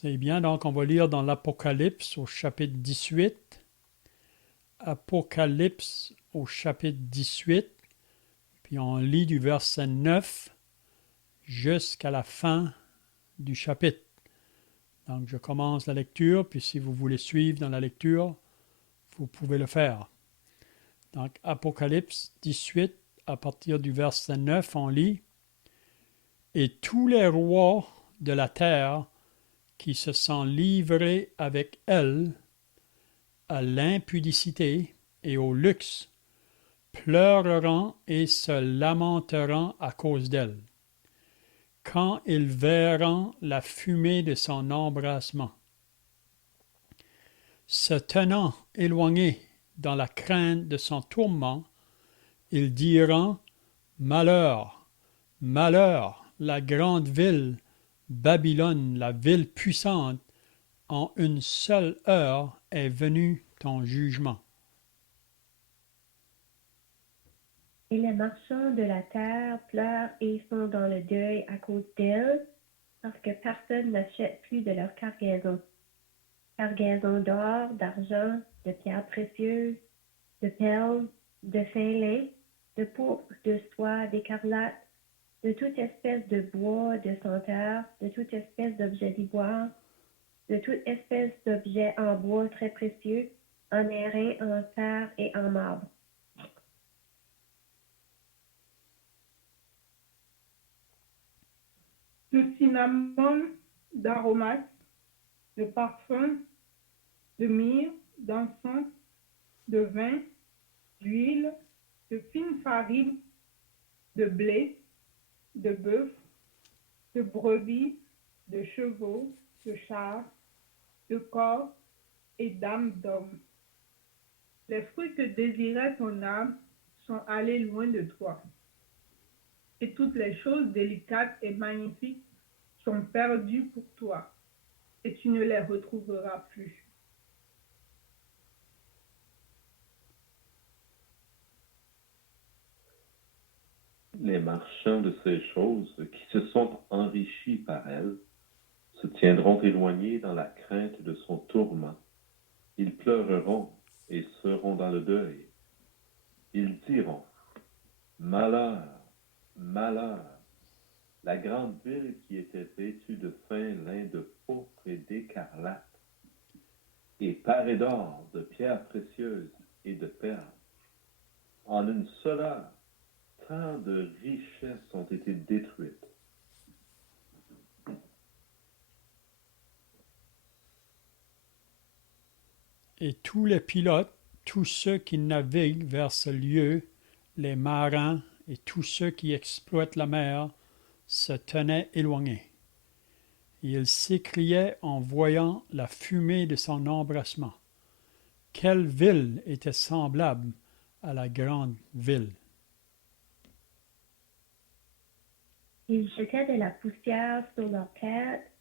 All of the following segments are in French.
C'est bien, donc on va lire dans l'Apocalypse au chapitre 18. Apocalypse au chapitre 18, puis on lit du verset 9 jusqu'à la fin du chapitre. Donc je commence la lecture, puis si vous voulez suivre dans la lecture, vous pouvez le faire. Donc Apocalypse 18, à partir du verset 9, on lit: Et tous les rois de la terre qui se sont livrés avec elle à l'impudicité et au luxe pleureront et se lamenteront à cause d'elle, quand ils verront la fumée de son embrassement. Se tenant éloignés dans la crainte de son tourment, ils diront: Malheur, malheur, la grande ville, Babylone, la ville puissante, en une seule heure est venu ton jugement. Et les marchands de la terre pleurent et sont dans le deuil à cause d'elle, parce que personne n'achète plus de leur cargaison. Cargaison d'or, d'argent, de pierres précieuses, de perles, de fin lin, de pourpre, de soie, d'écarlate, de toute espèce de bois, de senteur, de toute espèce d'objet d'ivoire, de toute espèce d'objet en bois très précieux, en airain, en fer et en marbre. De cinnamome, d'aromates, de parfums, de myrrhe, d'encens, de vin, d'huile, de fine farine, de blé, de bœuf, de brebis, de chevaux, de chars, de corps et d'âmes d'hommes. Les fruits que désirait ton âme sont allés loin de toi, et toutes les choses délicates et magnifiques sont perdues pour toi, et tu ne les retrouveras plus. Les marchands de ces choses qui se sont enrichis par elle se tiendront éloignés dans la crainte de son tourment. Ils pleureront et seront dans le deuil. Ils diront: Malheur, malheur, la grande ville qui était vêtue de fin lin de pourpre et d'écarlate, et parée d'or, de pierres précieuses et de perles. En une seule heure, tant de richesses ont été détruites. Et tous les pilotes, tous ceux qui naviguent vers ce lieu, les marins et tous ceux qui exploitent la mer, se tenaient éloignés. Et ils s'écriaient en voyant la fumée de son embrassement: Quelle ville était semblable à la grande ville? Ils jetaient de la poussière sur leur tête,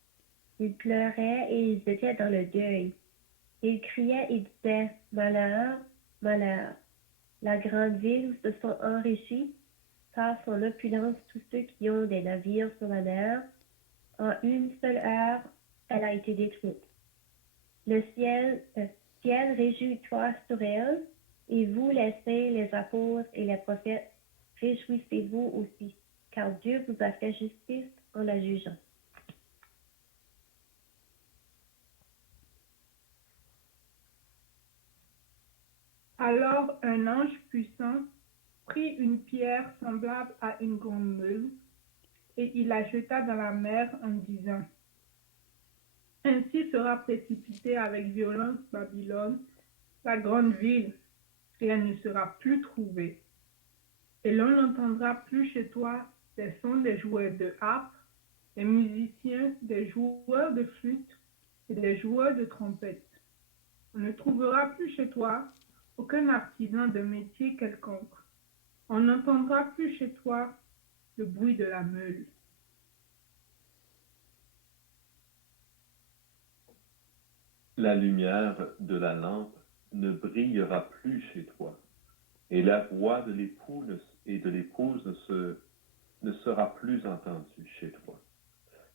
ils pleuraient et ils étaient dans le deuil. Ils criaient et disaient: Malheur, malheur, la grande ville où se sont enrichis, par son opulence tous ceux qui ont des navires sur la mer. En une seule heure, elle a été détruite. Le ciel réjouit-toi sur elle, et vous, les saints, les apôtres et les prophètes, réjouissez-vous aussi, car Dieu vous a fait justice en la jugeant. Alors un ange puissant prit une pierre semblable à une grande meule, et il la jeta dans la mer en disant: Ainsi sera précipitée avec violence Babylone, la grande ville, et elle ne sera plus trouvée. Et l'on n'entendra plus chez toi les sons des joueurs de harpe, des musiciens, des joueurs de flûte et des joueurs de trompette. On ne trouvera plus chez toi aucun artisan de métier quelconque. On n'entendra plus chez toi le bruit de la meule. La lumière de la lampe ne brillera plus chez toi, et la voix de l'époux et de l'épouse ne sera plus entendue chez toi.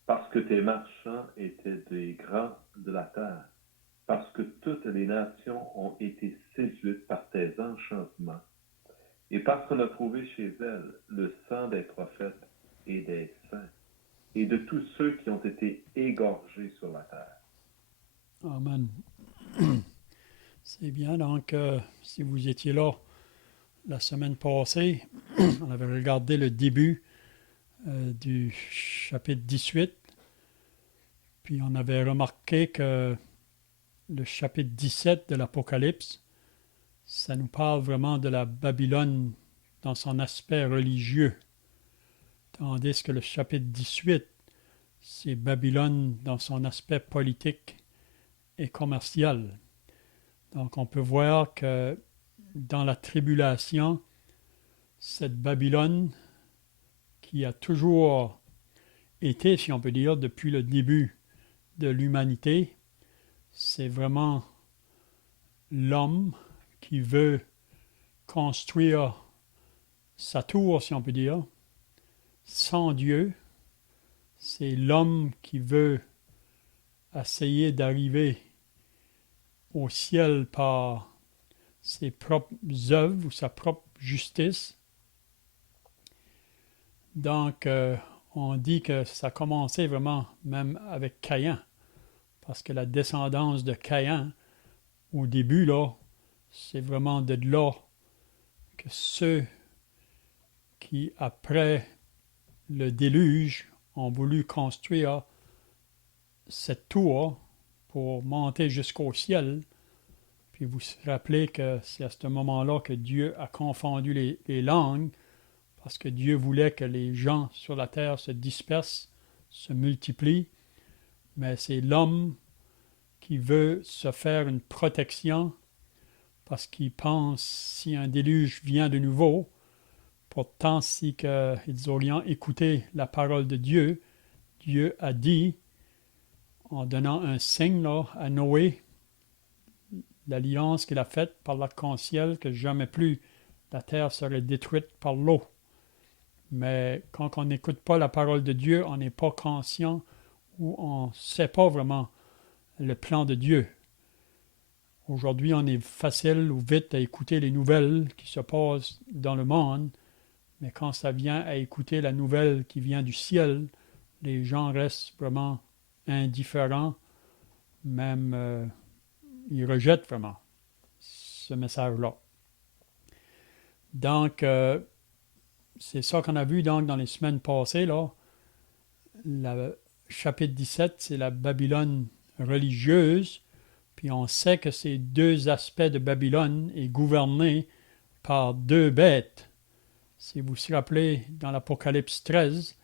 parce que tes marchands étaient des grands de la terre, parce que toutes les nations ont été séduites par tes enchantements, et parce qu'on a trouvé chez elles le sang des prophètes et des saints, et de tous ceux qui ont été égorgés sur la terre. Amen. C'est bien. Donc, si vous étiez là la semaine passée, on avait regardé le début du chapitre 18, puis on avait remarqué que le chapitre 17 de l'Apocalypse, ça nous parle vraiment de la Babylone dans son aspect religieux, tandis que le chapitre 18, c'est Babylone dans son aspect politique et commercial. Donc on peut voir que dans la tribulation, cette Babylone qui a toujours été, si on peut dire, depuis le début de l'humanité, c'est vraiment l'homme qui veut construire sa tour, si on peut dire, sans Dieu. C'est l'homme qui veut essayer d'arriver au ciel par ses propres œuvres ou sa propre justice. Donc, on dit que ça a commencé vraiment même avec Caïn, parce que la descendance de Caïn, au début, là, c'est vraiment de là que ceux qui, après le déluge, ont voulu construire cette tour pour monter jusqu'au ciel. Puis vous vous rappelez que c'est à ce moment-là que Dieu a confondu les langues, parce que Dieu voulait que les gens sur la terre se dispersent, se multiplient, mais c'est l'homme qui veut se faire une protection parce qu'il pense si un déluge vient de nouveau, pourtant si ils auraient écouté la parole de Dieu, Dieu a dit, en donnant un signe là, à Noé, l'alliance qu'il a faite par l'arc-en-ciel, que jamais plus la terre serait détruite par l'eau. Mais quand on n'écoute pas la parole de Dieu, on n'est pas conscient ou on ne sait pas vraiment le plan de Dieu. Aujourd'hui, on est facile ou vite à écouter les nouvelles qui se passent dans le monde, mais quand ça vient à écouter la nouvelle qui vient du ciel, les gens restent vraiment indifférents, même ils rejettent vraiment ce message-là. Donc, c'est ça qu'on a vu donc, dans les semaines passées. Là. Le chapitre 17, c'est la Babylone religieuse. Puis on sait que ces deux aspects de Babylone est gouverné par deux bêtes. Si vous vous rappelez, dans l'Apocalypse 13,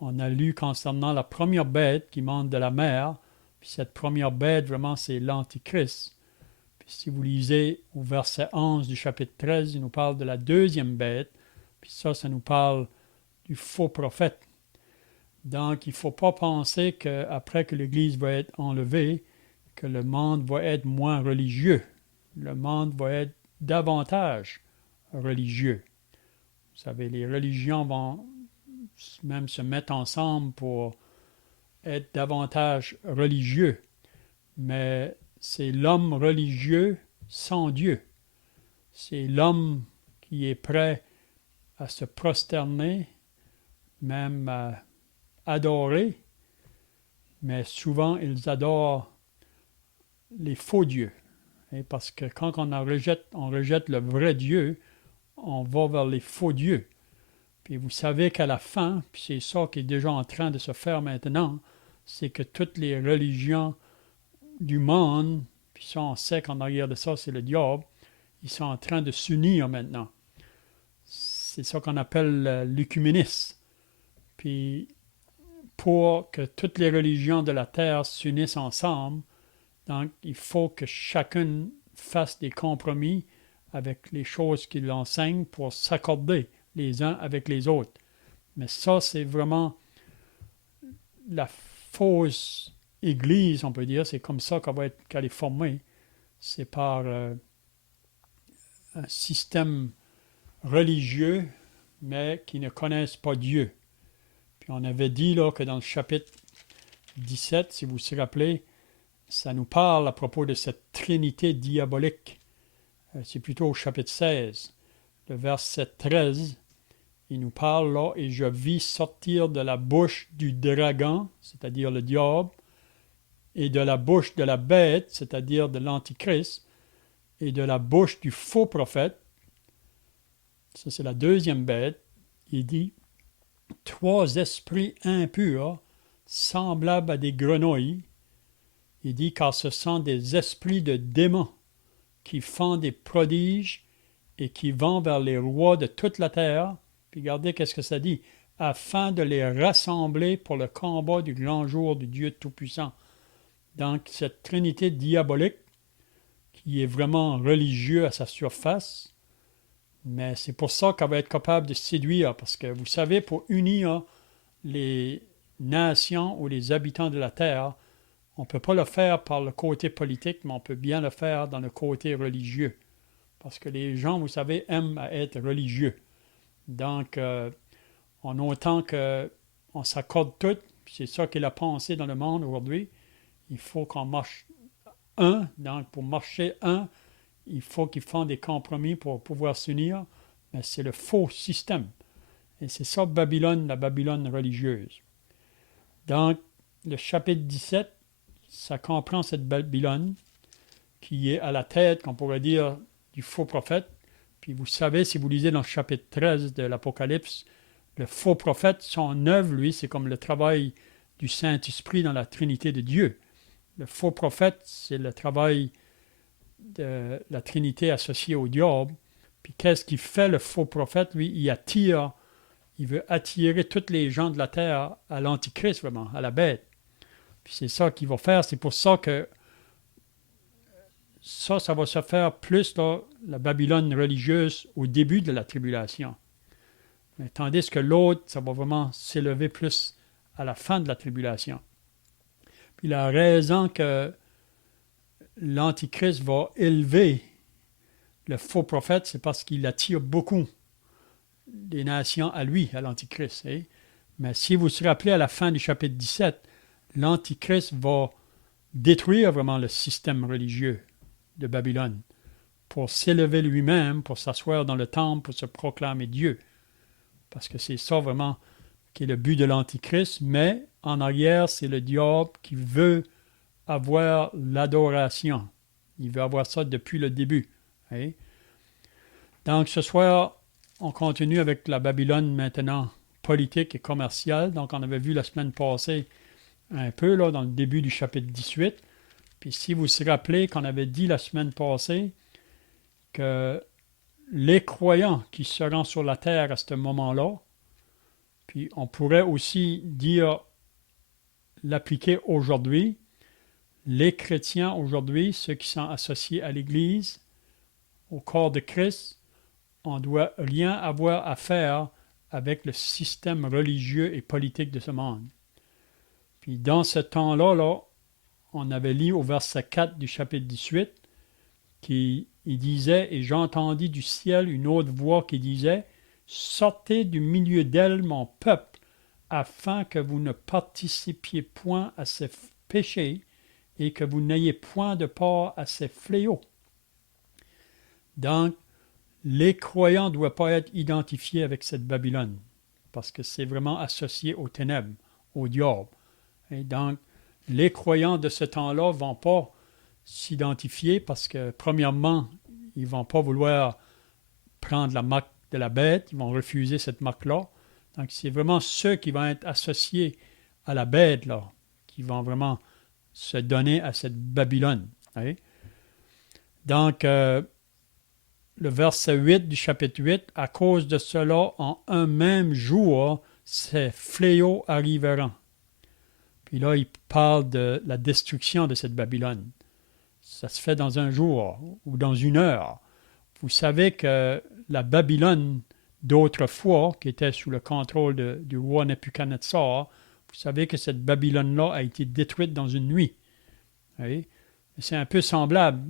on a lu concernant la première bête qui monte de la mer. Puis cette première bête, vraiment, c'est l'Antichrist. Puis si vous lisez au verset 11 du chapitre 13, il nous parle de la deuxième bête. Puis ça nous parle du faux prophète. Donc, il ne faut pas penser qu'après que l'Église va être enlevée, que le monde va être moins religieux. Le monde va être davantage religieux. Vous savez, les religions vont même se mettre ensemble pour être davantage religieux. Mais c'est l'homme religieux sans Dieu. C'est l'homme qui est prêt à se prosterner, même à adorer, mais souvent ils adorent les faux dieux. Et parce que quand on rejette le vrai Dieu, on va vers les faux dieux. Puis vous savez qu'à la fin, puis c'est ça qui est déjà en train de se faire maintenant, c'est que toutes les religions du monde, puis ça on sait qu'en arrière de ça c'est le diable, ils sont en train de s'unir maintenant. C'est ça qu'on appelle l'œcuménisme. Puis pour que toutes les religions de la terre s'unissent ensemble, donc il faut que chacune fasse des compromis avec les choses qu'il enseigne pour s'accorder les uns avec les autres. Mais ça, c'est vraiment la fausse Église, on peut dire. C'est comme ça qu'elle est formée. C'est par un système religieux, mais qui ne connaissent pas Dieu. Puis on avait dit là, que dans le chapitre 17, si vous vous rappelez, ça nous parle à propos de cette trinité diabolique. C'est plutôt au chapitre 16, le verset 13. Il nous parle là, et je vis sortir de la bouche du dragon, c'est-à-dire le diable, et de la bouche de la bête, c'est-à-dire de l'antichrist, et de la bouche du faux prophète, ça c'est la deuxième bête, il dit, 3 esprits impurs, semblables à des grenouilles. Il dit, car ce sont des esprits de démons qui font des prodiges et qui vont vers les rois de toute la terre. Puis regardez qu'est-ce que ça dit, afin de les rassembler pour le combat du grand jour du Dieu Tout-Puissant. Donc, cette trinité diabolique, qui est vraiment religieux à sa surface, mais c'est pour ça qu'elle va être capable de séduire, parce que vous savez, pour unir les nations ou les habitants de la terre, on ne peut pas le faire par le côté politique, mais on peut bien le faire dans le côté religieux. Parce que les gens, vous savez, aiment être religieux. Donc, en autant qu'on s'accorde tout, c'est ça qui est la pensée dans le monde aujourd'hui, il faut qu'on marche un. Donc, pour marcher un, il faut qu'ils fassent des compromis pour pouvoir s'unir. Mais c'est le faux système. Et c'est ça Babylone, la Babylone religieuse. Donc, le chapitre 17, ça comprend cette Babylone qui est à la tête, qu'on pourrait dire, du faux prophète. Puis vous savez, si vous lisez dans le chapitre 13 de l'Apocalypse, le faux prophète, son œuvre, lui, c'est comme le travail du Saint-Esprit dans la Trinité de Dieu. Le faux prophète, c'est le travail de la Trinité associée au diable. Puis qu'est-ce qu'il fait, le faux prophète? Lui, il veut attirer tous les gens de la terre à l'Antichrist, vraiment, à la bête. Puis c'est ça qu'il va faire. C'est pour ça que ça va se faire plus, là, la Babylone religieuse, au début de la tribulation. Mais tandis que l'autre, ça va vraiment s'élever plus à la fin de la tribulation. Puis la raison que l'Antichrist va élever le faux prophète, c'est parce qu'il attire beaucoup des nations à lui, à l'Antichrist. Hein? Mais si vous vous rappelez à la fin du chapitre 17, l'Antichrist va détruire vraiment le système religieux de Babylone pour s'élever lui-même, pour s'asseoir dans le temple, pour se proclamer Dieu. Parce que c'est ça vraiment qui est le but de l'Antichrist, mais en arrière, c'est le diable qui veut avoir l'adoration. Il veut avoir ça depuis le début. Hein? Donc ce soir, on continue avec la Babylone maintenant politique et commerciale. Donc on avait vu la semaine passée un peu là, dans le début du chapitre 18. Puis si vous vous rappelez qu'on avait dit la semaine passée que les croyants qui seront sur la terre à ce moment-là, puis on pourrait aussi dire, l'appliquer aujourd'hui, les chrétiens aujourd'hui, ceux qui sont associés à l'Église, au corps de Christ, on ne doit rien avoir à faire avec le système religieux et politique de ce monde. Puis dans ce temps-là, là, on avait lu au verset 4 du chapitre 18, il disait, « Et j'entendis du ciel une autre voix qui disait, « Sortez du milieu d'elle, mon peuple, afin que vous ne participiez point à ses péchés et que vous n'ayez point de part à ses fléaux. » Donc, les croyants ne doivent pas être identifiés avec cette Babylone, parce que c'est vraiment associé aux ténèbres, au diable. Et donc, les croyants de ce temps-là ne vont pas s'identifier parce que, premièrement, ils ne vont pas vouloir prendre la marque de la bête, ils vont refuser cette marque-là. Donc, c'est vraiment ceux qui vont être associés à la bête, là, qui vont vraiment se donner à cette Babylone. Hein? Donc, le verset 8 du chapitre 8, « À cause de cela, en un même jour, ces fléaux arriveront. » Puis là, il parle de la destruction de cette Babylone. Ça se fait dans un jour ou dans une heure. Vous savez que la Babylone d'autrefois, qui était sous le contrôle du roi Nebuchadnezzar, vous savez que cette Babylone-là a été détruite dans une nuit. Oui? C'est un peu semblable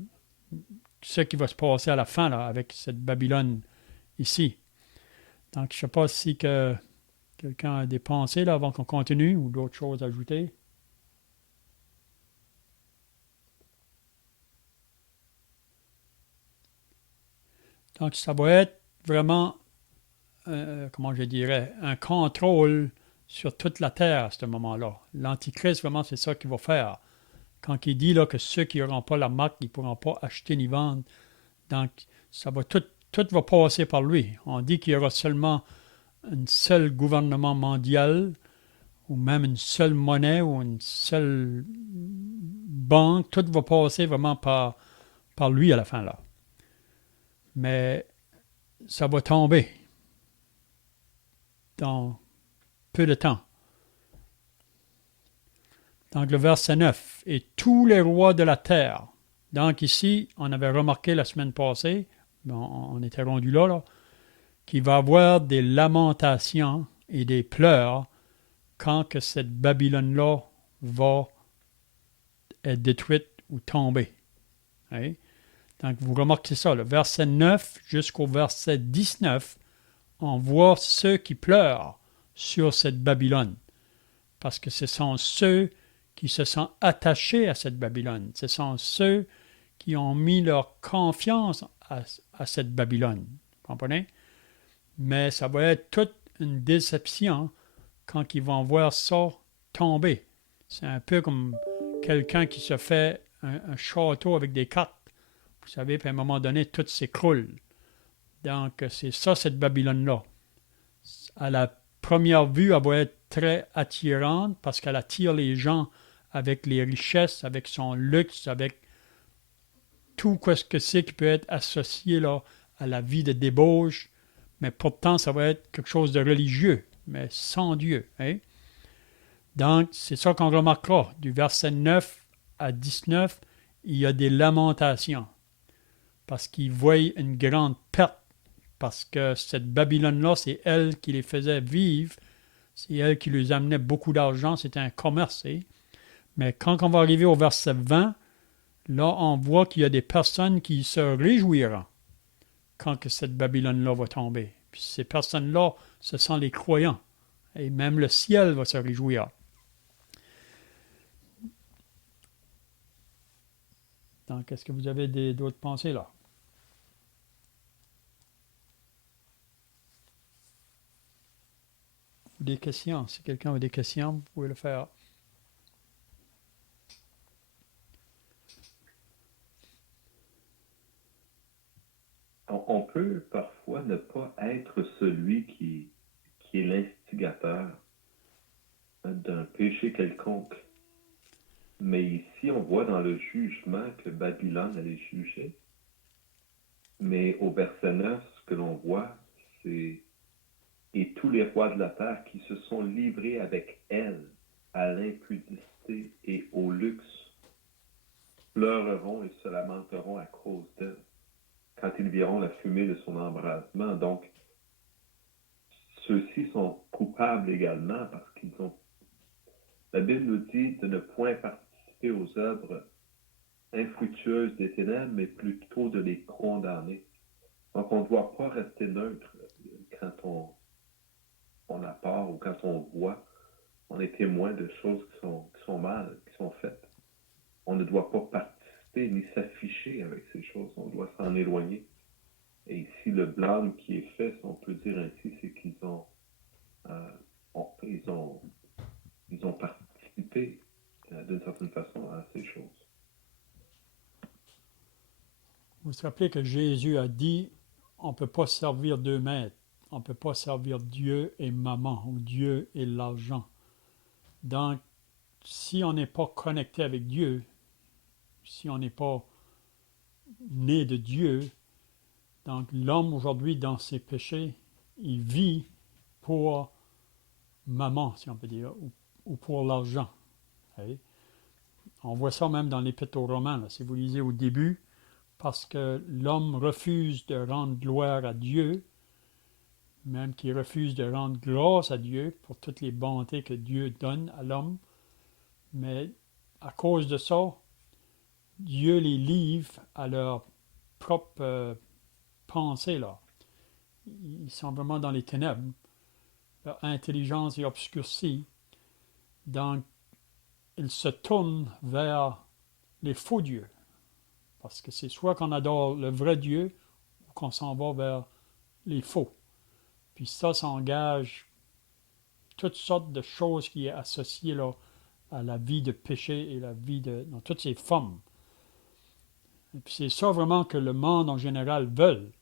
ce qui va se passer à la fin là, avec cette Babylone ici. Donc, je ne sais pas si quelqu'un a des pensées là, avant qu'on continue ou d'autres choses à ajouter. Donc, ça va être vraiment, comment je dirais, un contrôle sur toute la terre à ce moment-là. L'Antichrist, vraiment, c'est ça qu'il va faire. Quand il dit là, que ceux qui n'auront pas la marque, ils ne pourront pas acheter ni vendre. Donc, ça va tout va passer par lui. On dit qu'il y aura seulement un seul gouvernement mondial, ou même une seule monnaie, ou une seule banque. Tout va passer vraiment par lui à la fin là. Mais ça va tomber dans peu de temps. Donc le verset 9. Et tous les rois de la terre. Donc ici, on avait remarqué la semaine passée, on était rendu là, qu'il va y avoir des lamentations et des pleurs quand que cette Babylone-là va être détruite ou tomber. Oui? Donc vous remarquez ça, le verset 9 jusqu'au verset 19, on voit ceux qui pleurent sur cette Babylone. Parce que ce sont ceux qui se sont attachés à cette Babylone. Ce sont ceux qui ont mis leur confiance à cette Babylone. Vous comprenez? Mais ça va être toute une déception quand ils vont voir ça tomber. C'est un peu comme quelqu'un qui se fait un château avec des cartes. Vous savez, puis à un moment donné, tout s'écroule. Donc, c'est ça, cette Babylone-là. À la première vue, elle va être très attirante parce qu'elle attire les gens avec les richesses, avec son luxe, avec tout ce que c'est qui peut être associé là, à la vie de débauche. Mais pourtant, ça va être quelque chose de religieux, mais sans Dieu. Hein? Donc, c'est ça qu'on remarquera. Du verset 9 à 19, il y a des lamentations parce qu'ils voient une grande perte. Parce que cette Babylone-là, c'est elle qui les faisait vivre. C'est elle qui lui amenait beaucoup d'argent. C'était un commerce. Hein? Mais quand on va arriver au verset 20, là, on voit qu'il y a des personnes qui se réjouiront quand que cette Babylone-là va tomber. Puis ces personnes-là, ce sont les croyants. Et même le ciel va se réjouir. Donc, est-ce que vous avez d'autres pensées là? Ou des questions? Si quelqu'un a des questions, vous pouvez le faire. On peut parfois ne pas être celui qui est l'instigateur d'un péché quelconque. Mais ici, on voit dans le jugement que Babylone allait juger. Mais au verset 9, ce que l'on voit, c'est « Et tous les rois de la terre qui se sont livrés avec elle à l'impudicité et au luxe pleureront et se lamenteront à cause d'elle quand ils verront la fumée de son embrasement. » Donc, ceux-ci sont coupables également parce qu'ils ont... La Bible nous dit de ne point participer aux œuvres infructueuses des ténèbres, mais plutôt de les condamner. Donc, on ne doit pas rester neutre quand on a peur ou quand on voit, on est témoin de choses qui sont mal, qui sont faites. On ne doit pas participer ni s'afficher avec ces choses. On doit s'en éloigner. Et ici, le blâme qui est fait, si on peut dire ainsi, c'est qu'ils ont participé d'une certaine façon à ces choses. Vous vous rappelez que Jésus a dit, on ne peut pas servir deux maîtres. On ne peut pas servir Dieu et maman ou Dieu et l'argent. Donc, si on n'est pas connecté avec Dieu, si on n'est pas né de Dieu, donc l'homme aujourd'hui dans ses péchés, il vit pour maman, si on peut dire, ou pour l'argent. Okay? On voit ça même dans l'Épître aux Romains, là, si vous lisez au début, parce que l'homme refuse de rendre gloire à Dieu, même qu'il refuse de rendre grâce à Dieu pour toutes les bontés que Dieu donne à l'homme. Mais à cause de ça, Dieu les livre à leur propre pensée, là. Ils sont vraiment dans les ténèbres. Leur intelligence est obscurcie. Donc, ils se tournent vers les faux dieux. Parce que c'est soit qu'on adore le vrai Dieu ou qu'on s'en va vers les faux. Puis ça engage toutes sortes de choses qui est associées là, à la vie de péché et la vie dans toutes ces formes. Et puis c'est ça vraiment que le monde en général veut.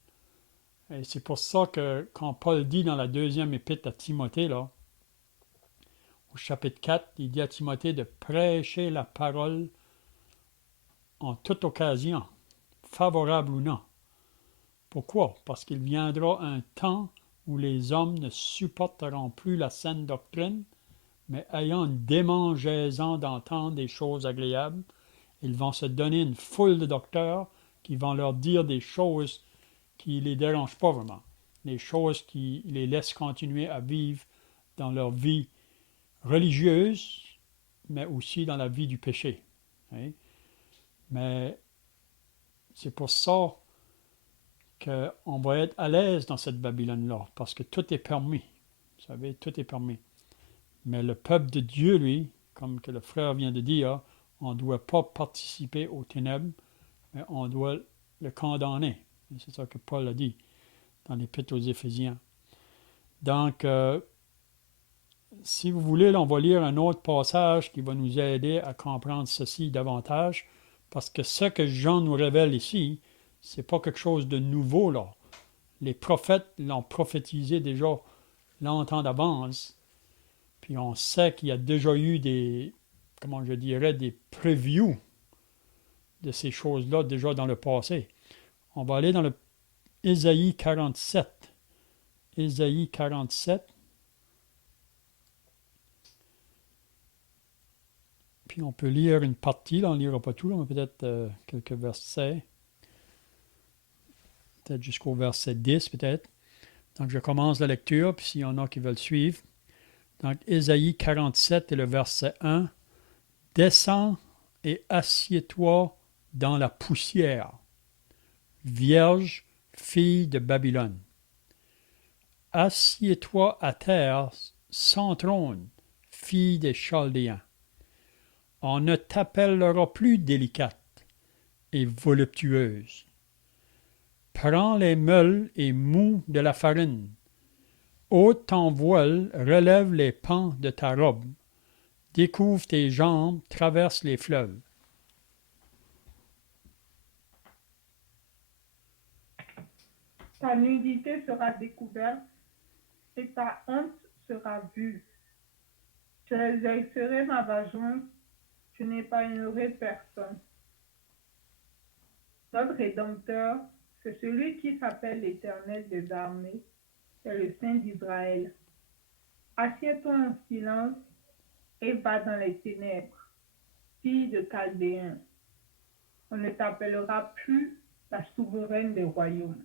Et c'est pour ça que quand Paul dit dans la deuxième épître à Timothée, là, au chapitre 4, il dit à Timothée de prêcher la parole en toute occasion, favorable ou non. Pourquoi? Parce qu'il viendra un temps où les hommes ne supporteront plus la saine doctrine, mais ayant une démangeaison d'entendre des choses agréables, ils vont se donner une foule de docteurs qui vont leur dire des choses qui ne les dérangent pas vraiment, des choses qui les laissent continuer à vivre dans leur vie religieuse, mais aussi dans la vie du péché. Hein? Mais c'est pour ça qu'on va être à l'aise dans cette Babylone-là, parce que tout est permis. Vous savez, tout est permis. Mais le peuple de Dieu, lui, comme que le frère vient de dire, on ne doit pas participer aux ténèbres, mais on doit le condamner. Et c'est ça que Paul a dit dans l'Épître aux Éphésiens. Donc, si vous voulez, là, on va lire un autre passage qui va nous aider à comprendre ceci davantage, parce que ce que Jean nous révèle ici, c'est pas quelque chose de nouveau, là. Les prophètes l'ont prophétisé déjà longtemps d'avance, puis on sait qu'il y a déjà eu des previews de ces choses-là déjà dans le passé. On va aller dans le Ésaïe 47. Ésaïe 47. Puis on peut lire une partie, là, on ne lira pas tout, là, mais peut-être quelques versets. Peut-être jusqu'au verset 10, peut-être. Donc je commence la lecture, puis s'il y en a qui veulent suivre. Donc Ésaïe 47 et le verset 1. Descends et assieds-toi dans la poussière, vierge, fille de Babylone. Assieds-toi à terre sans trône, fille des Chaldéens. On ne t'appellera plus délicate et voluptueuse. Prends les meules et mous de la farine. Ôte ton voile, relève les pans de ta robe. Découvre tes jambes, traverse les fleuves. Ta nudité sera découverte et ta honte sera vue. Je exercerai ma vengeance, je n'épargnerai personne. Notre Rédempteur, c'est celui qui s'appelle l'Éternel des armées, c'est le Saint d'Israël. Assieds-toi en silence et va dans les ténèbres, fille de Chaldéens. On ne t'appellera plus la souveraine des royaumes.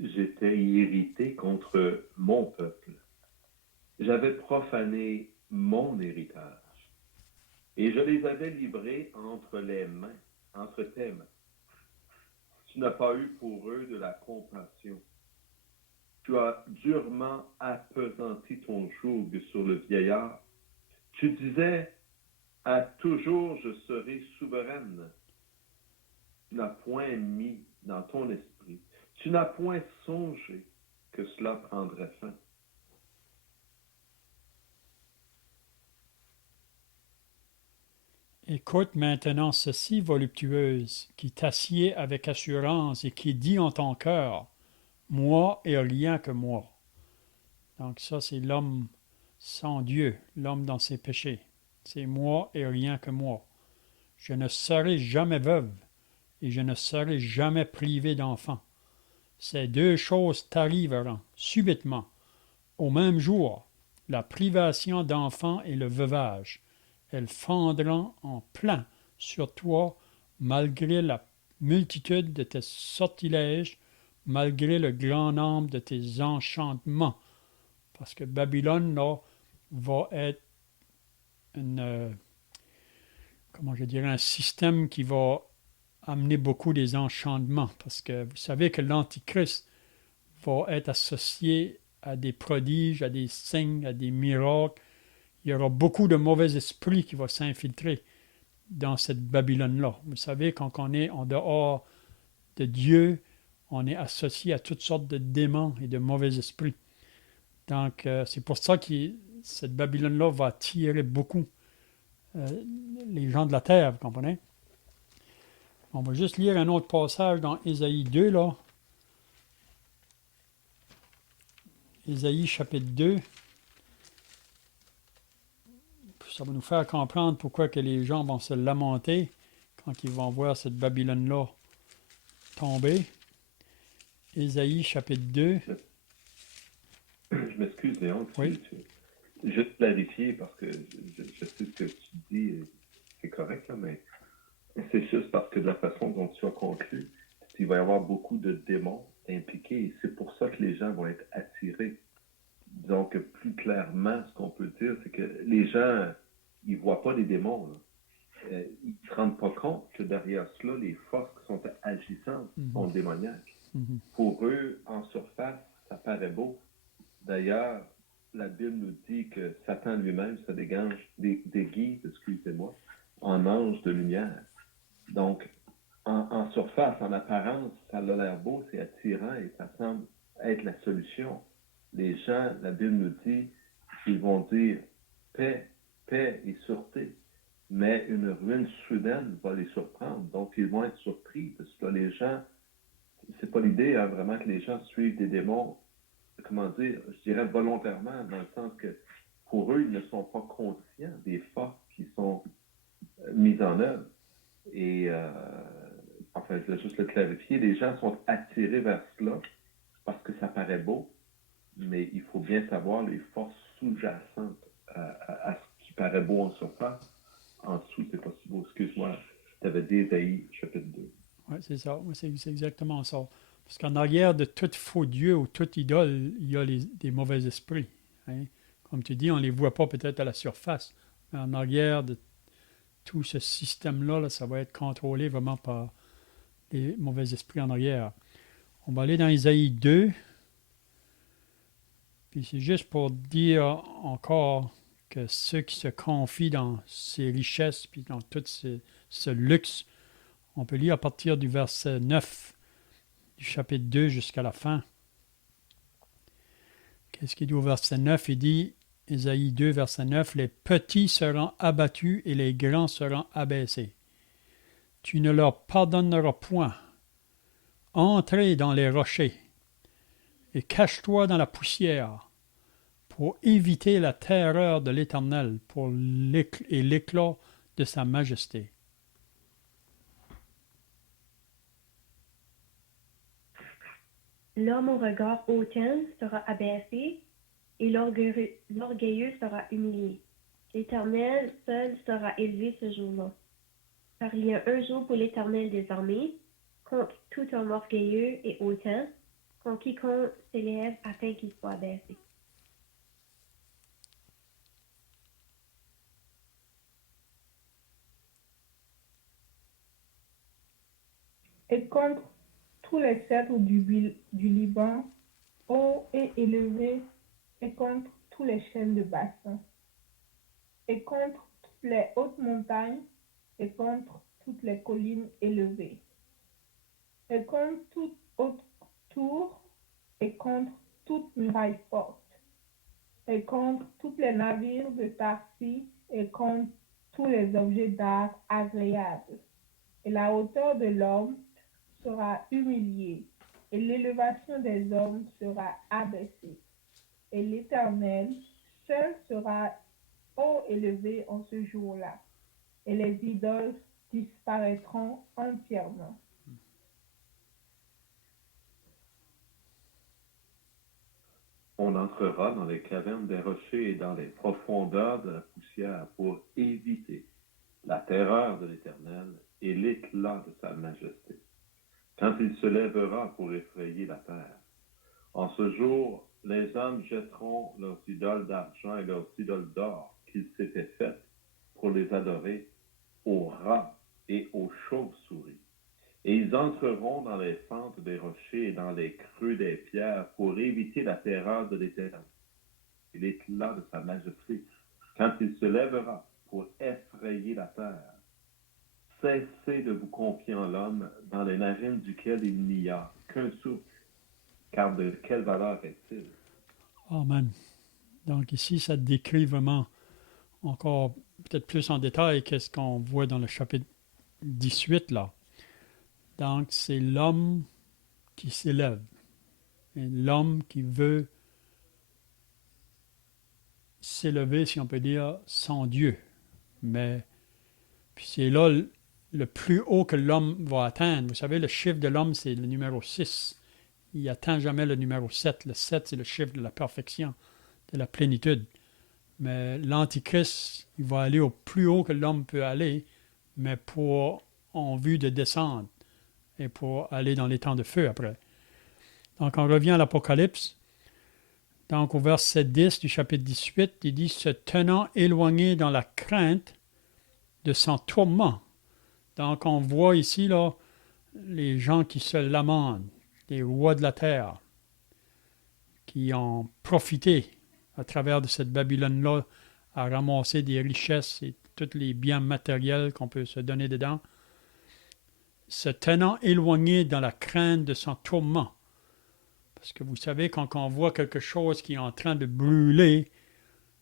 J'étais irrité contre mon peuple. J'avais profané mon héritage, et je les avais livrés entre tes mains. Tu n'as pas eu pour eux de la compassion. Tu as durement appesanti ton joug sur le vieillard. Tu disais, à toujours je serai souveraine. Tu n'as point mis dans ton esprit, tu n'as point songé que cela prendrait fin. Écoute maintenant ceci, voluptueuse, qui t'assied avec assurance et qui dit en ton cœur, moi et rien que moi. Donc ça, c'est l'homme sans Dieu, l'homme dans ses péchés. C'est moi et rien que moi. Je ne serai jamais veuve et je ne serai jamais privée d'enfant. Ces deux choses t'arriveront subitement, au même jour, la privation d'enfant et le veuvage. Elles fondront en plein sur toi malgré la multitude de tes sortilèges, malgré le grand nombre de tes enchantements. Parce que Babylone, là, va être un système qui va amener beaucoup des enchantements. Parce que vous savez que l'Antichrist va être associé à des prodiges, à des signes, à des miracles. il y aura beaucoup de mauvais esprits qui vont s'infiltrer dans cette Babylone-là. Vous savez, quand on est en dehors de Dieu, on est associé à toutes sortes de démons et de mauvais esprits. Donc, c'est pour ça que cette Babylone-là va attirer beaucoup les gens de la terre, vous comprenez? On va juste lire un autre passage dans Ésaïe 2, là. Ésaïe chapitre 2. Ça va nous faire comprendre pourquoi que les gens vont se lamenter quand ils vont voir cette Babylone-là tomber. Ésaïe chapitre 2. Je m'excuse, Léon. Oui. Juste clarifier, parce que je sais ce que tu dis, c'est correct, là, mais c'est juste parce que de la façon dont tu as conclu, il va y avoir beaucoup de démons impliqués et c'est pour ça que les gens vont être attirés. Disons que plus clairement, ce qu'on peut dire, c'est que les gens, ils ne voient pas les démons. Ils ne se rendent pas compte que derrière cela, les forces qui sont agissantes sont démoniaques. Pour eux, en surface, ça paraît beau. D'ailleurs, la Bible nous dit que Satan lui-même se déguise, excusez-moi, en ange de lumière. Donc, en surface, en apparence, ça a l'air beau, c'est attirant et ça semble être la solution. Les gens, la Bible nous dit, ils vont dire paix, paix et sûreté. Mais une ruine soudaine va les surprendre. Donc, ils vont être surpris parce que les gens, c'est pas l'idée vraiment que les gens suivent des démons, comment dire, je dirais volontairement, dans le sens que pour eux, ils ne sont pas conscients des forces qui sont mises en œuvre. Et enfin, je vais juste le clarifier, les gens sont attirés vers cela parce que ça paraît beau, mais il faut bien savoir les forces sous-jacentes à ce qui paraît beau en surface. En dessous, c'est pas si beau. Excuse-moi, tu avais dit Ésaïe, chapitre 2. Oui, c'est ça. Oui, c'est exactement ça. Parce qu'en arrière de tout faux Dieu ou toute idole, il y a des mauvais esprits. Hein? Comme tu dis, on ne les voit pas peut-être à la surface, mais en arrière de tout ce système-là, là, ça va être contrôlé vraiment par les mauvais esprits en arrière. On va aller dans Isaïe 2. Puis c'est juste pour dire encore que ceux qui se confient dans ces richesses puis dans tout ce luxe, on peut lire à partir du verset 9 du chapitre 2 jusqu'à la fin. Qu'est-ce qu'il dit au verset 9? Il dit, Ésaïe 2, verset 9, « Les petits seront abattus et les grands seront abaissés. Tu ne leur pardonneras point. Entrez dans les rochers et cache-toi dans la poussière pour éviter la terreur de l'Éternel et l'éclat de sa majesté. » L'homme au regard hautain sera abaissé et l'orgueilleux sera humilié. L'Éternel seul sera élevé ce jour-là. Car il y a un jour pour l'Éternel des armées, contre tout homme orgueilleux et hautain, contre quiconque s'élève afin qu'il soit abaissé. Et contre tous les cèdres du Liban, hauts et élevés, et contre tous les chênes de bassin, et contre toutes les hautes montagnes, et contre toutes les collines élevées, et contre toute haute tour, et contre toute muraille forte, et contre tous les navires de Tarsis, et contre tous les objets d'art agréables. Et la hauteur de l'homme sera humiliée, et l'élévation des hommes sera abaissée. Et l'Éternel seul sera haut élevé en ce jour-là, et les idoles disparaîtront entièrement. On entrera dans les cavernes des rochers et dans les profondeurs de la poussière pour éviter la terreur de l'Éternel et l'éclat de sa majesté, quand il se lèvera pour effrayer la terre. En ce jour, les hommes jetteront leurs idoles d'argent et leurs idoles d'or qu'ils s'étaient faites pour les adorer aux rats et aux chauves-souris. Et ils entreront dans les fentes des rochers et dans les creux des pierres pour éviter la terreur de l'Éternel et l'éclat de sa majesté, quand il se lèvera pour effrayer la terre. Cessez de vous confier en l'homme dans les narines duquel il n'y a qu'un souffle, car de quelle valeur est-il? Amen. Donc ici, ça décrit vraiment encore peut-être plus en détail qu'est-ce qu'on voit dans le chapitre 18 là. Donc c'est l'homme qui s'élève, et l'homme qui veut s'élever, si on peut dire, sans Dieu. Mais puis c'est là le plus haut que l'homme va atteindre. Vous savez, le chiffre de l'homme, c'est le numéro 6. Il n'atteint jamais le numéro 7. Le 7, c'est le chiffre de la perfection, de la plénitude. Mais l'Antichrist, il va aller au plus haut que l'homme peut aller, mais en vue de descendre et pour aller dans les temps de feu après. Donc, on revient à l'Apocalypse. Donc, au verset 10 du chapitre 18, il dit « Se tenant éloigné dans la crainte de son tourment ». Donc, on voit ici là, les gens qui se lamentent, les rois de la terre, qui ont profité à travers de cette Babylone-là à ramasser des richesses et tous les biens matériels qu'on peut se donner dedans, se tenant éloigné dans la crainte de son tourment. Parce que vous savez, quand on voit quelque chose qui est en train de brûler,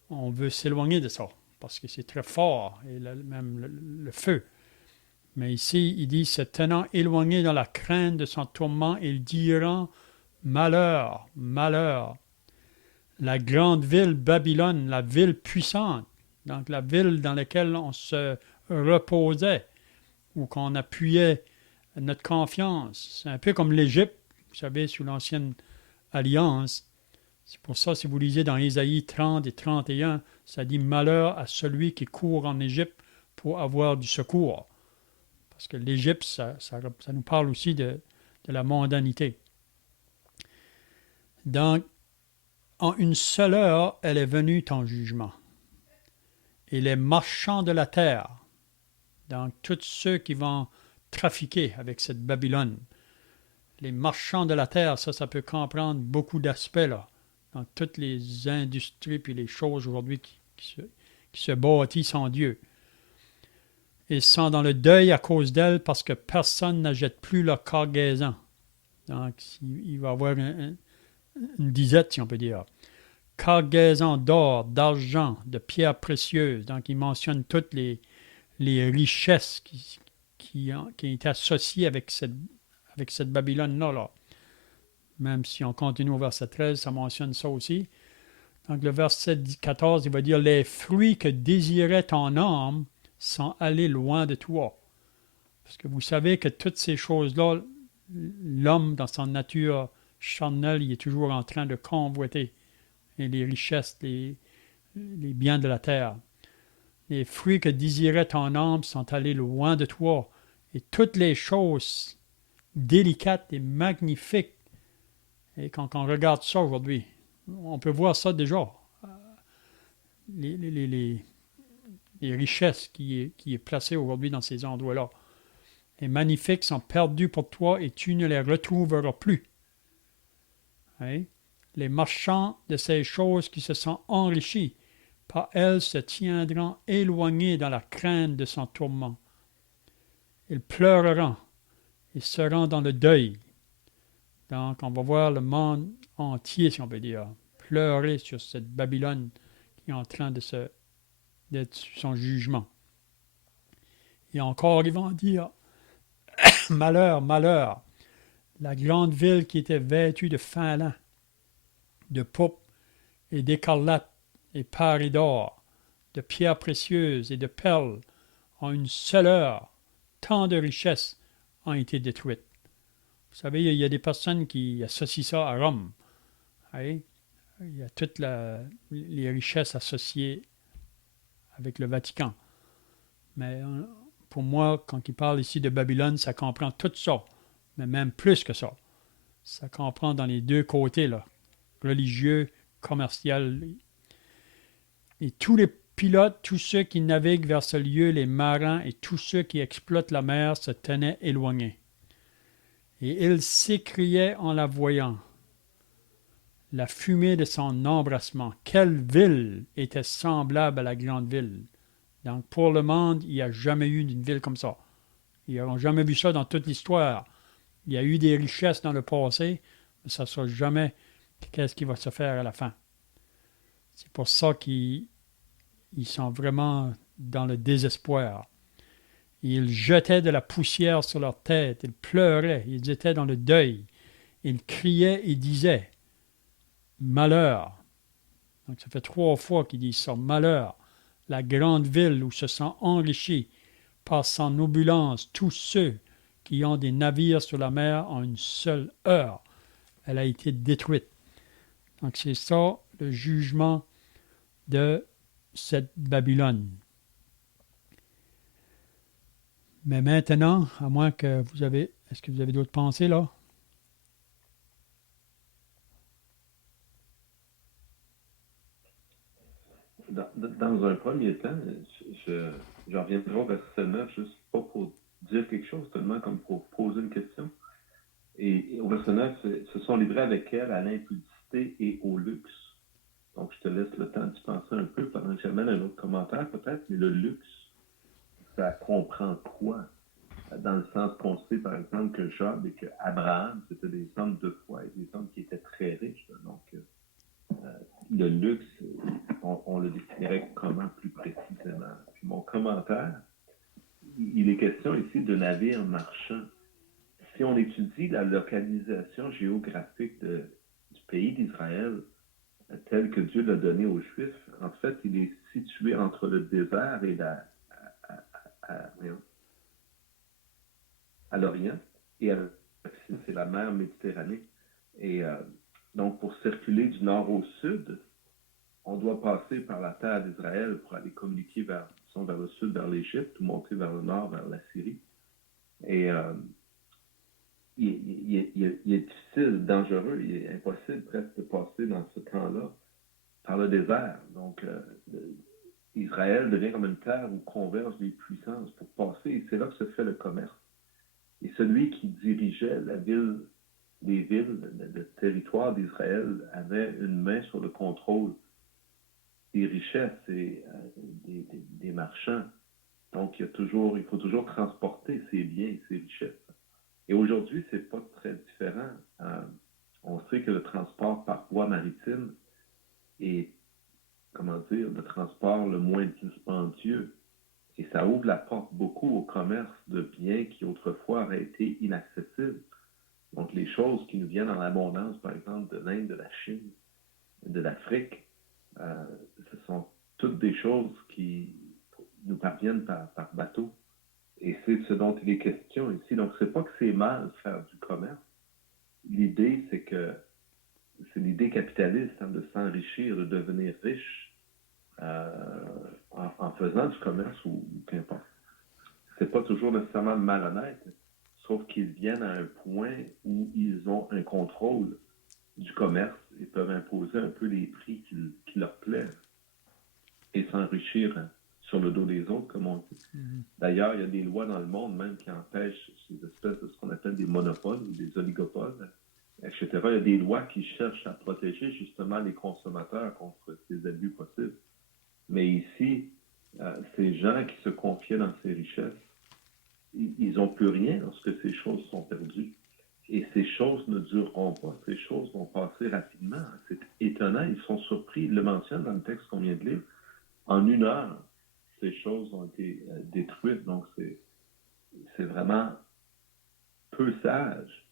on veut s'éloigner de ça, parce que c'est très fort, et même le feu. Mais ici, il dit, se tenant éloigné dans la crainte de son tourment, ils diront, malheur, malheur. La grande ville Babylone, la ville puissante, donc la ville dans laquelle on se reposait, ou qu'on appuyait notre confiance. C'est un peu comme l'Égypte, vous savez, sous l'ancienne alliance. C'est pour ça, si vous lisez dans Ésaïe 30 et 31, ça dit « Malheur à celui qui court en Égypte pour avoir du secours ». Parce que l'Égypte, ça nous parle aussi de la mondanité. Donc, en une seule heure, elle est venue ton jugement. Et les marchands de la terre, donc tous ceux qui vont trafiquer avec cette Babylone, les marchands de la terre, ça peut comprendre beaucoup d'aspects là, dans toutes les industries puis les choses aujourd'hui qui se bâtissent en Dieu. Ils sont dans le deuil à cause d'elle parce que personne n'achète plus leur cargaison. Donc, il va y avoir une disette, si on peut dire. Cargaison d'or, d'argent, de pierres précieuses. Donc, il mentionne toutes les richesses qui est associée avec cette Babylone-là. Là. Même si on continue au verset 13, ça mentionne ça aussi. Donc le verset 14, il va dire « Les fruits que désirait ton âme sont allés loin de toi. » Parce que vous savez que toutes ces choses-là, l'homme, dans son nature charnelle, il est toujours en train de convoiter et les richesses, les biens de la terre. Les fruits que désirait ton âme sont allés loin de toi. Et toutes les choses délicates et magnifiques. Et quand on regarde ça aujourd'hui, on peut voir ça déjà. Les richesses qui est placées aujourd'hui dans ces endroits-là. Les magnifiques sont perdus pour toi et tu ne les retrouveras plus. Hein? Les marchands de ces choses qui se sont enrichis, par elles se tiendront éloignés dans la crainte de son tourment. Ils pleureront et seront dans le deuil. Donc, on va voir le monde entier, si on peut dire, pleurer sur cette Babylone qui est en train d'être sous son jugement. Et encore, ils vont dire, malheur, malheur, la grande ville qui était vêtue de fin lin, de pourpre et d'écarlate et parée d'or, de pierres précieuses et de perles, en une seule heure, tant de richesses ont été détruites. Vous savez, il y a des personnes qui associent ça à Rome. Hein? Il y a toutes les richesses associées avec le Vatican. Mais pour moi, quand il parle ici de Babylone, ça comprend tout ça, mais même plus que ça. Ça comprend dans les deux côtés, là, religieux, commercial. Et tous les pilotes, tous ceux qui naviguent vers ce lieu, les marins et tous ceux qui exploitent la mer se tenaient éloignés. Et ils s'écriaient en la voyant. la fumée de son embrassement. Quelle ville était semblable à la grande ville? Donc, pour le monde, il n'y a jamais eu une ville comme ça. Ils n'ont jamais vu ça dans toute l'histoire. Il y a eu des richesses dans le passé, mais ça ne sera jamais qu'est-ce qui va se faire à la fin. C'est pour ça qu'ils sont vraiment dans le désespoir. Ils jetaient de la poussière sur leur tête, ils pleuraient, ils étaient dans le deuil. Ils criaient et disaient « Malheur ». Donc ça fait 3 fois qu'ils disent ça, « Malheur ». La grande ville où se sont enrichis par son opulence tous ceux qui ont des navires sur la mer en une seule heure. Elle a été détruite. Donc c'est ça le jugement de cette Babylone. Mais maintenant, à moins que vous avez... Est-ce que vous avez d'autres pensées là? Dans un premier temps, je reviendrai au verset 9, juste pas pour dire quelque chose, seulement comme pour poser une question. Et au verset 9, se sont livrés avec elle à l'impudicité et au luxe. Donc, je te laisse le temps d'y penser un peu pendant que j'amène un autre commentaire peut-être, mais le luxe, ça comprend quoi? Dans le sens qu'on sait, par exemple, que Job et que Abraham, c'était des hommes de foi, et des hommes qui étaient très riches. Donc, le luxe, on le définirait comment plus précisément? Puis mon commentaire, il est question ici de navires marchands. Si on étudie la localisation géographique du pays d'Israël, tel que Dieu l'a donné aux Juifs, en fait, il est situé entre le désert et à l'Orient, et à l'Occident, c'est la mer Méditerranée. Et donc, pour circuler du nord au sud, on doit passer par la terre d'Israël pour aller communiquer vers le sud, vers l'Égypte, ou monter vers le nord, vers la Syrie. Et il est difficile, dangereux, il est impossible presque de passer dans ce temps-là par le désert. Donc, Israël devient comme une terre où convergent les puissances pour passer, et c'est là que se fait le commerce. Et celui qui dirigeait les villes, le territoire d'Israël, avait une main sur le contrôle des richesses et des marchands. Donc, il faut toujours transporter ces biens et ces richesses. Et aujourd'hui, c'est pas très différent. On sait que le transport par voie maritime est, le transport le moins dispendieux. Et ça ouvre la porte beaucoup au commerce de biens qui autrefois auraient été inaccessibles. Donc, les choses qui nous viennent en abondance, par exemple, de l'Inde, de la Chine, de l'Afrique, ce sont toutes des choses qui nous parviennent par bateau. Et c'est ce dont il est question ici. Donc, c'est pas que c'est mal de faire du commerce. L'idée, c'est l'idée capitaliste de s'enrichir, de devenir riche en faisant du commerce ou qu'importe. C'est pas toujours nécessairement malhonnête, sauf qu'ils viennent à un point où ils ont un contrôle du commerce et peuvent imposer un peu les prix qui leur plaisent et s'enrichir sur le dos des autres, comme on dit. Mm-hmm. D'ailleurs, il y a des lois dans le monde même qui empêchent ces espèces de ce qu'on appelle des monopoles ou des oligopoles, etc. Il y a des lois qui cherchent à protéger justement les consommateurs contre ces abus possibles. Mais ici, ces gens qui se confiaient dans ces richesses, ils n'ont plus rien lorsque ces choses sont perdues. Et ces choses ne dureront pas. Ces choses vont passer rapidement. C'est étonnant. Ils sont surpris. Ils le mentionnent dans le texte qu'on vient de lire. En 1 heure, ces choses ont été détruites. Donc, c'est vraiment peu sage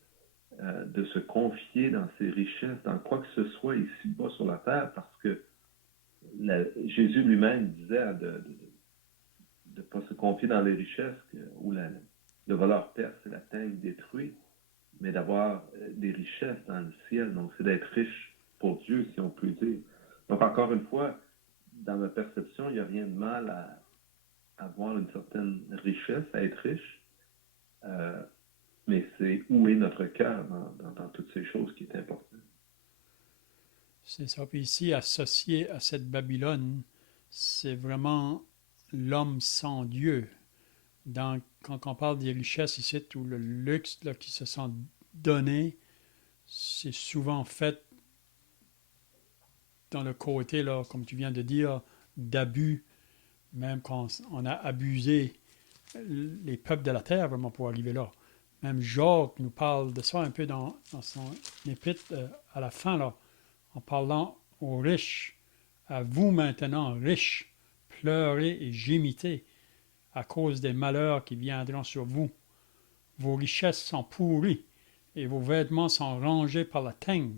de se confier dans ces richesses, dans quoi que ce soit ici-bas sur la terre, parce que Jésus lui-même disait de ne pas se confier dans les richesses où le voleur perce et la teigne détruit, mais d'avoir des richesses dans le ciel. Donc, c'est d'être riche pour Dieu, si on peut dire. Donc, encore une fois, dans ma perception, il n'y a rien de mal à avoir une certaine richesse, à être riche, mais c'est où est notre cœur dans toutes ces choses qui est important. C'est ça. Puis ici, associé à cette Babylone, c'est vraiment l'homme sans Dieu. Donc, quand on parle des richesses ici, ou le luxe là, qui se sont donnés, c'est souvent fait dans le côté, là, comme tu viens de dire, d'abus, même quand on a abusé les peuples de la terre vraiment pour arriver là. Même Jacques nous parle de ça un peu dans son épître à la fin, là, en parlant aux riches. À vous maintenant, riches, pleurez et gémitez à cause des malheurs qui viendront sur vous. Vos richesses sont pourries et vos vêtements sont rangés par la teigne.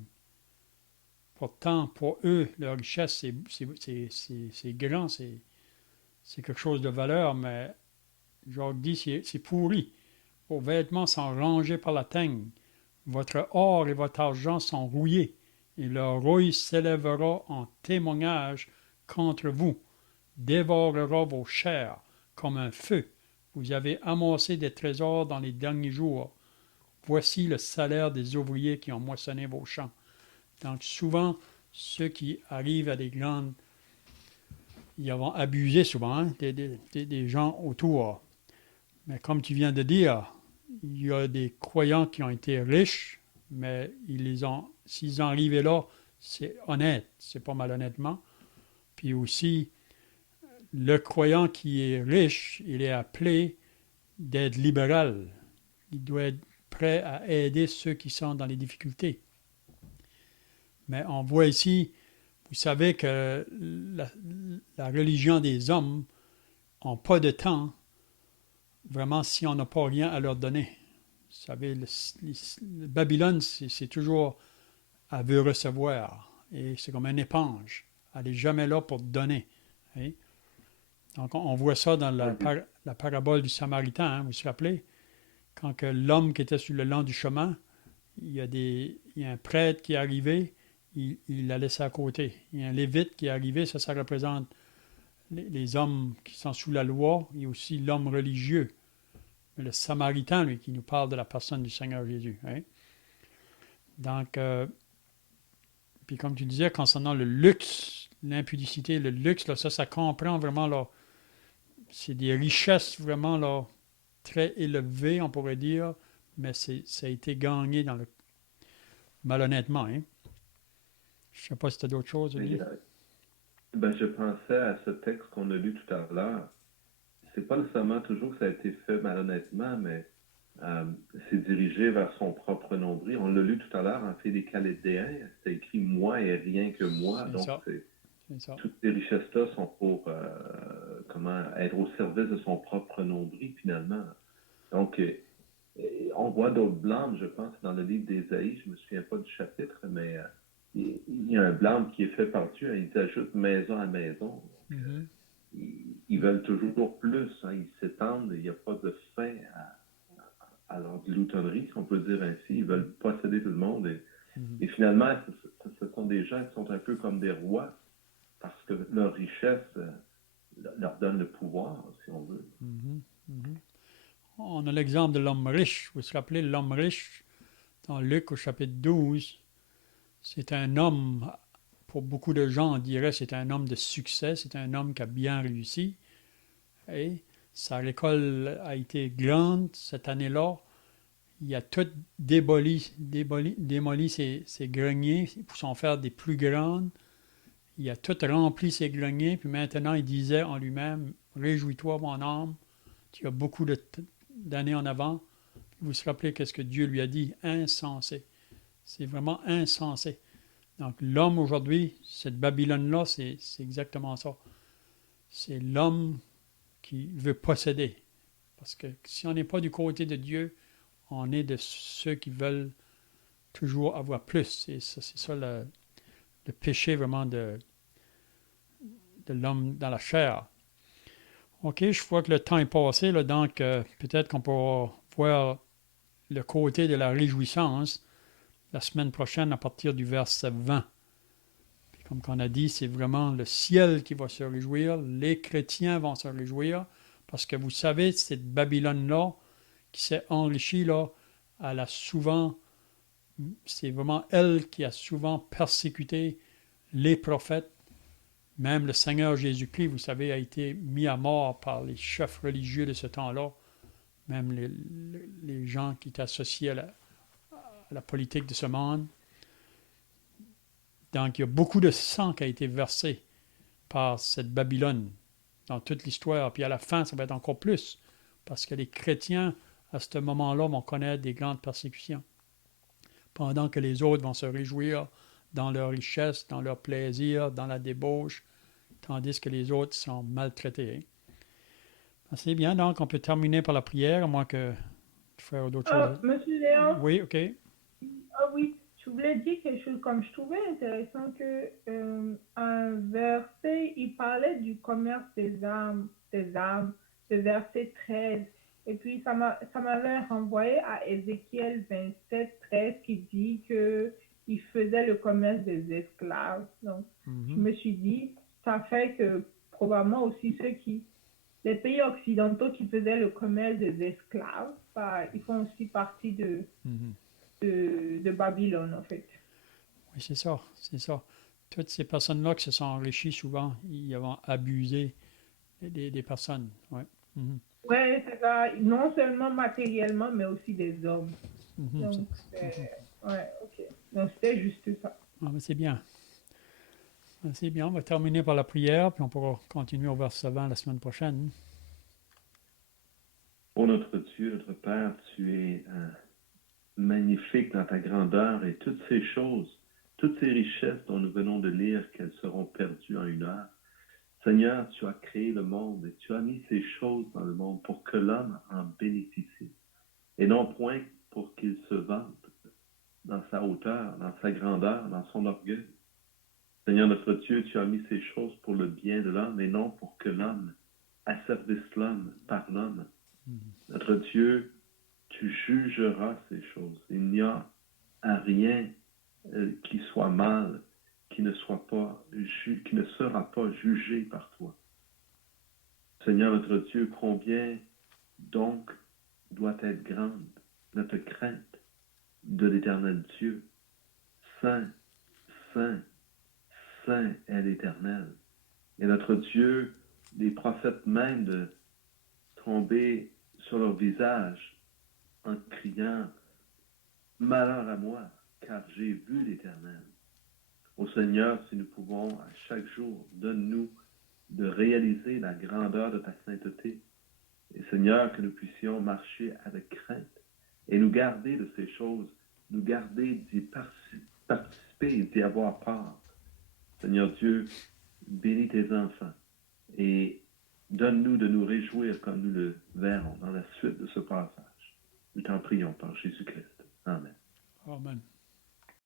Pourtant, pour eux, leur richesse, c'est grand, c'est quelque chose de valeur, mais Jacques dit c'est pourri. Vos vêtements sont rangés par la teigne. Votre or et votre argent sont rouillés, et leur rouille s'élèvera en témoignage contre vous, dévorera vos chairs comme un feu. Vous avez amassé des trésors dans les derniers jours. Voici le salaire des ouvriers qui ont moissonné vos champs. Donc souvent, ceux qui arrivent à des grandes... Ils vont abuser souvent hein, des gens autour. Mais comme tu viens de dire, il y a des croyants qui ont été riches, mais s'ils ont arrivé là, c'est honnête, c'est pas malhonnêtement. Puis aussi, le croyant qui est riche, il est appelé d'être libéral. Il doit être prêt à aider ceux qui sont dans les difficultés. Mais on voit ici, vous savez que la religion des hommes n'a pas de temps, vraiment, si on n'a pas rien à leur donner. Vous savez, le Babylone, c'est toujours, elle veut recevoir. Et c'est comme une éponge. Elle n'est jamais là pour donner. Hein? Donc, on voit ça dans la parabole du Samaritain, hein, vous vous rappelez? Quand que l'homme qui était sur le long du chemin, il y a un prêtre qui est arrivé, il l'a laissé à côté. Il y a un lévite qui est arrivé, ça représente les hommes qui sont sous la loi, et aussi l'homme religieux. Mais le Samaritain, lui, qui nous parle de la personne du Seigneur Jésus. Hein? Donc, puis comme tu disais, concernant le luxe, l'impudicité, le luxe, là, ça comprend vraiment, là, c'est des richesses vraiment, là, très élevées, on pourrait dire, mais ça a été gagné malhonnêtement. Hein? Je ne sais pas si tu as d'autres choses à dire. Je pensais à ce texte qu'on a lu tout à l'heure. C'est pas nécessairement toujours que ça a été fait malhonnêtement, mais c'est dirigé vers son propre nombril. On l'a lu tout à l'heure en fait des Chaldéens. C'est écrit « moi et rien que moi ». Donc, toutes ces richesses-là sont pour être au service de son propre nombril, finalement. Donc, on voit d'autres blâmes, je pense, dans le livre d'Ésaïe. Je ne me souviens pas du chapitre, mais il y a un blâme qui est fait par Dieu. Ils ajoutent maison à maison. Ils veulent toujours plus. Hein, ils s'étendent. Il n'y a pas de fin à leur gloutonnerie, si on peut dire ainsi. Ils veulent posséder tout le monde. Et finalement, ce sont des gens qui sont un peu comme des rois parce que leur richesse leur donne le pouvoir, si on veut. On a l'exemple de l'homme riche. Vous vous rappelez, l'homme riche, dans Luc au chapitre 12, c'est un homme, pour beaucoup de gens, on dirait c'est un homme de succès, c'est un homme qui a bien réussi. Et sa récolte a été grande cette année-là. Il a tout démoli ses greniers pour s'en faire des plus grandes. Il a tout rempli ses greniers, puis maintenant il disait en lui-même, « Réjouis-toi, mon âme, tu as beaucoup d'années en avant. » Vous vous rappelez qu'est-ce que Dieu lui a dit? Insensé. C'est vraiment insensé. Donc l'homme aujourd'hui, cette Babylone-là, c'est exactement ça. C'est l'homme qui veut posséder. Parce que si on n'est pas du côté de Dieu, on est de ceux qui veulent toujours avoir plus. Et c'est ça le péché vraiment de l'homme dans la chair. OK, je vois que le temps est passé, là, donc peut-être qu'on pourra voir le côté de la réjouissance la semaine prochaine à partir du verset 20. Puis comme on a dit, c'est vraiment le ciel qui va se réjouir, les chrétiens vont se réjouir, parce que vous savez, cette Babylone-là, qui s'est enrichie, là, elle a souvent, c'est vraiment elle qui a souvent persécuté les prophètes. Même le Seigneur Jésus-Christ, vous savez, a été mis à mort par les chefs religieux de ce temps-là, même les gens qui étaient associés à la politique de ce monde. Donc, il y a beaucoup de sang qui a été versé par cette Babylone dans toute l'histoire. Puis à la fin, ça va être encore plus, parce que les chrétiens, à ce moment-là, vont connaître des grandes persécutions, pendant que les autres vont se réjouir dans leur richesse, dans leur plaisir, dans la débauche, tandis que les autres sont maltraités. C'est bien, donc on peut terminer par la prière, à moins que tu fasses d'autres choses. Monsieur Léon, Oui, OK. ah oui, je voulais dire quelque chose comme je trouvais intéressant que un verset, il parlait du commerce des armes, le verset 13. Et puis ça m'avait renvoyé à Ézéchiel 27, 13 qui dit que il faisait le commerce des esclaves. Donc, je me suis dit, ça fait que probablement aussi les pays occidentaux qui faisaient le commerce des esclaves, bah, ils font aussi partie de Babylone, en fait. Oui, c'est ça, c'est ça. Toutes ces personnes-là qui se sont enrichies, souvent, ils vont abuser des personnes. Ouais. Mhm. Ouais, c'est ça. Non seulement matériellement, mais aussi des hommes. Mhm, Donc, ouais, ok. Donc, c'était juste ça. ah, mais c'est bien. C'est bien, on va terminer par la prière, puis on pourra continuer au verset 20 la semaine prochaine. Ô notre Dieu, notre Père, tu es magnifique dans ta grandeur et toutes ces choses, toutes ces richesses dont nous venons de lire qu'elles seront perdues en une heure. Seigneur, tu as créé le monde et tu as mis ces choses dans le monde pour que l'homme en bénéficie et non point pour qu'il se vante dans sa hauteur, dans sa grandeur, dans son orgueil. Seigneur notre Dieu, tu as mis ces choses pour le bien de l'homme et non pour que l'homme asservisse l'homme par l'homme. Notre Dieu, tu jugeras ces choses. Il n'y a rien qui soit mal, qui ne sera pas jugé par toi. Seigneur notre Dieu, combien donc doit être grande notre crainte de l'Éternel Dieu. Saint, Saint, Saint est l'Éternel. Et notre Dieu, les prophètes même de tomber sur leur visage en criant « Malheur à moi, car j'ai vu l'Éternel ». Ô Seigneur, si nous pouvons à chaque jour, donne-nous de réaliser la grandeur de ta sainteté. Et Seigneur, que nous puissions marcher avec crainte et nous garder de ces choses, nous garder d'y participer et d'y avoir part. Seigneur Dieu, bénis tes enfants et donne-nous de nous réjouir comme nous le verrons dans la suite de ce passage. Nous t'en prions par Jésus-Christ. Amen. Amen.